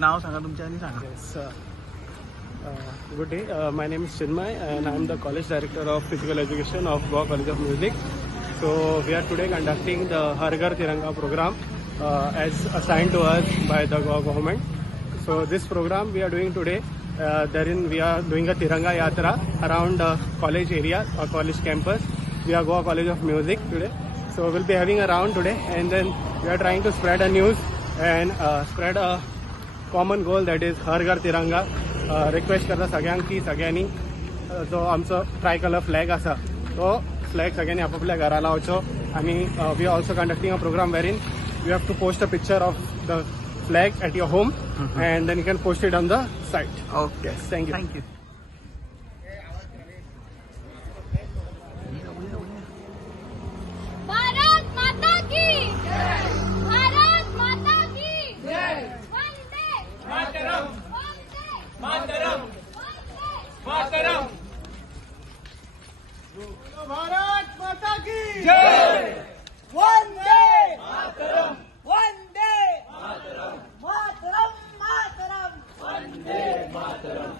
नाव सांगा तुमच्या आणि सांगा. Yes. Good day. My name is Chinmay and I am the College Director of Physical Education of Goa College of Music. So we are today conducting the Har Ghar Tiranga program as assigned to us by the Goa government. So this program we are doing today, therein we are doing a Tiranga Yatra around college area or college campus. We are Goa College of Music today. So we'll be having a round today and then we are trying to spread a news and spread a common goal that is Har Ghar Tiranga. Request करता सगळ्यांक की सगळ्यांनी जो आमचो try colour flag आसा तो flag सगळ्यांनी आपापल्या घरा लावचो. आनी we are also conducting a program wherein you have to post a picture of the flag at your home and then you can post it on the site. Okay, thank you. Thank you. Bharat Mata की जय. भारत माता की जय. वंदे मातरम. वंदे मातरम. वंदे मातरम. भारत माता की जय. वंदे मातरम. वंदे मातरम. मातरम मातरम. वंदे मातरम.